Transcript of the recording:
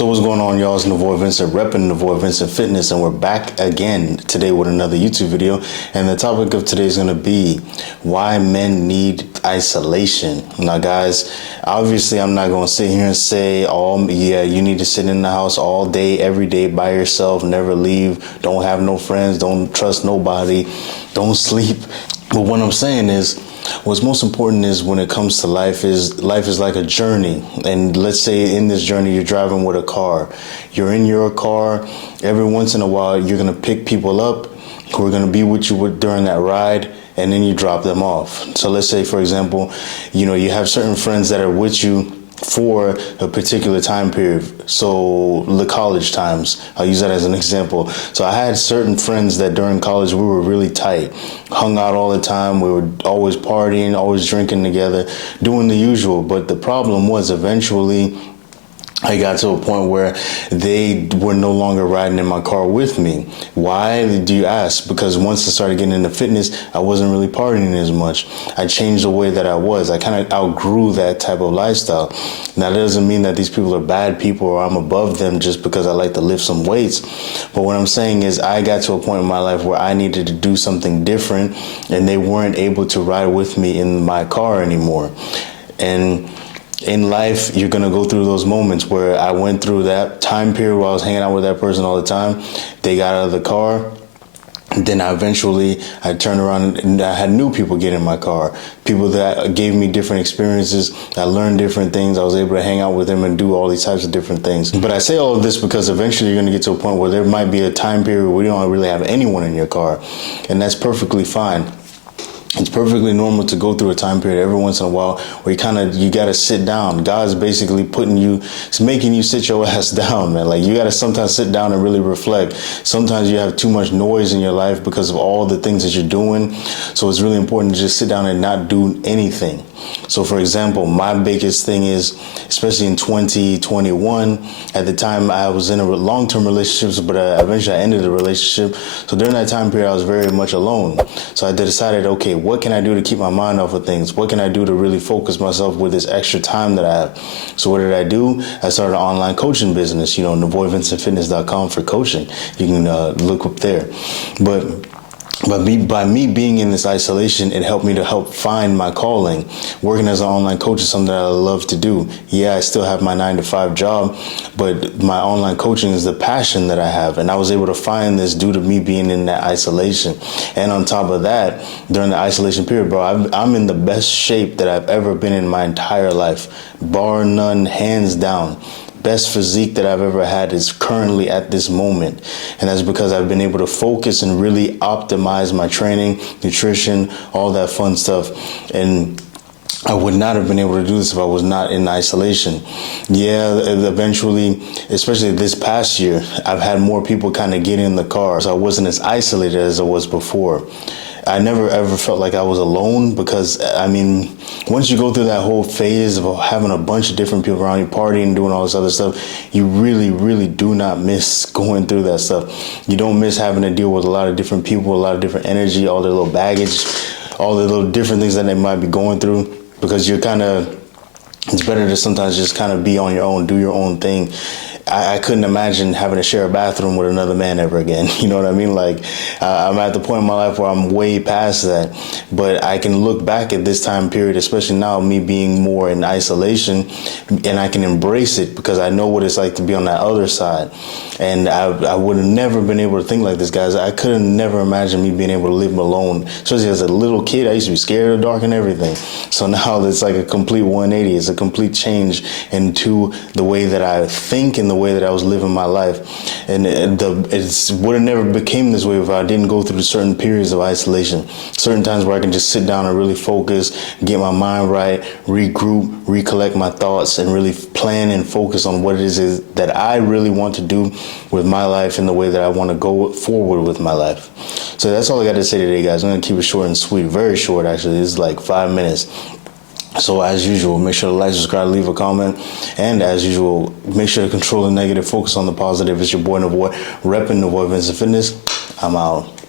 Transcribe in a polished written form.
So what's going on, y'all? It's Navoy Vincent, repping Navoy Vincent Fitness, and we're back again today with another YouTube video. And the topic of today is going to be why men need isolation. Now, guys, obviously I'm not going to sit here and say, you need to sit in the house all day, every day by yourself, never leave, don't have no friends, don't trust nobody, don't sleep. But what I'm saying is, what's most important is when it comes to life is like a journey. And let's say in this journey, you're driving with a car. You're in your car. Every once in a while, you're going to pick people up who are going to be with you during that ride, and then you drop them off. So let's say, for example, you have certain friends that are with you for a particular time period. So the college times, I'll use that as an example. So I had certain friends that during college we were really tight, hung out all the time. We were always partying, always drinking together, doing the usual. But the problem was eventually I got to a point where they were no longer riding in my car with me. Why, do you ask? Because once I started getting into fitness, I wasn't really partying as much. I changed the way that I was. I kind of outgrew that type of lifestyle. Now, that doesn't mean that these people are bad people or I'm above them just because I like to lift some weights. But what I'm saying is I got to a point in my life where I needed to do something different, and they weren't able to ride with me in my car anymore. And in life, you're going to go through those moments where I went through that time period where I was hanging out with that person all the time. They got out of the car. Then I turned around and I had new people get in my car. People that gave me different experiences. I learned different things. I was able to hang out with them and do all these types of different things. But I say all of this because eventually you're going to get to a point where there might be a time period where you don't really have anyone in your car. And that's perfectly fine. It's perfectly normal to go through a time period every once in a while where you got to sit down. God's basically making you sit your ass down, man. Like, you got to sometimes sit down and really reflect. Sometimes you have too much noise in your life because of all the things that you're doing. So it's really important to just sit down and not do anything. So, for example, my biggest thing is, especially in 2021, at the time I was in a long-term relationship, but eventually I ended the relationship. So during that time period, I was very much alone. So I decided, okay, what can I do to keep my mind off of things? What can I do to really focus myself with this extra time that I have? So what did I do? I started an online coaching business, NavoyVincentFitness.com for coaching. You can look up there. But by me being in this isolation, it helped me to help find my calling. Working as an online coach is something that I love to do. Yeah, I still have my 9-to-5 job, but my online coaching is the passion that I have. And I was able to find this due to me being in that isolation. And on top of that, during the isolation period, bro, I'm in the best shape that I've ever been in my entire life, bar none, hands down. Best physique that I've ever had is currently at this moment. And that's because I've been able to focus and really optimize my training, nutrition, all that fun stuff. And I would not have been able to do this if I was not in isolation. Yeah, eventually, especially this past year, I've had more people kind of get in the car. So I wasn't as isolated as I was before. I never ever felt like I was alone because, once you go through that whole phase of having a bunch of different people around you, partying, doing all this other stuff, you really, really do not miss going through that stuff. You don't miss having to deal with a lot of different people, a lot of different energy, all their little baggage, all the little different things that they might be going through, because it's better to sometimes just kind of be on your own, do your own thing. I couldn't imagine having to share a bathroom with another man ever again. You know what I mean? Like, I'm at the point in my life where I'm way past that. But I can look back at this time period, especially now, me being more in isolation, and I can embrace it because I know what it's like to be on that other side. And I would have never been able to think like this, guys. I could have never imagined me being able to live alone. Especially as a little kid, I used to be scared of the dark and everything. So now it's like a complete 180. It's a complete change into the way that I think and the way that I was living my life. And it would have never became this way if I didn't go through certain periods of isolation. Certain times where I can just sit down and really focus, get my mind right, regroup, recollect my thoughts, and really plan and focus on what it is that I really want to do with my life and the way that I want to go forward with my life. So that's all I got to say today, guys. I'm going to keep it short and sweet. Very short, actually. This is like 5 minutes. So as usual, make sure to like, subscribe, leave a comment. And as usual, make sure to control the negative, focus on the positive. It's your boy Navoy, repping Navoy Vincent Fitness. I'm out.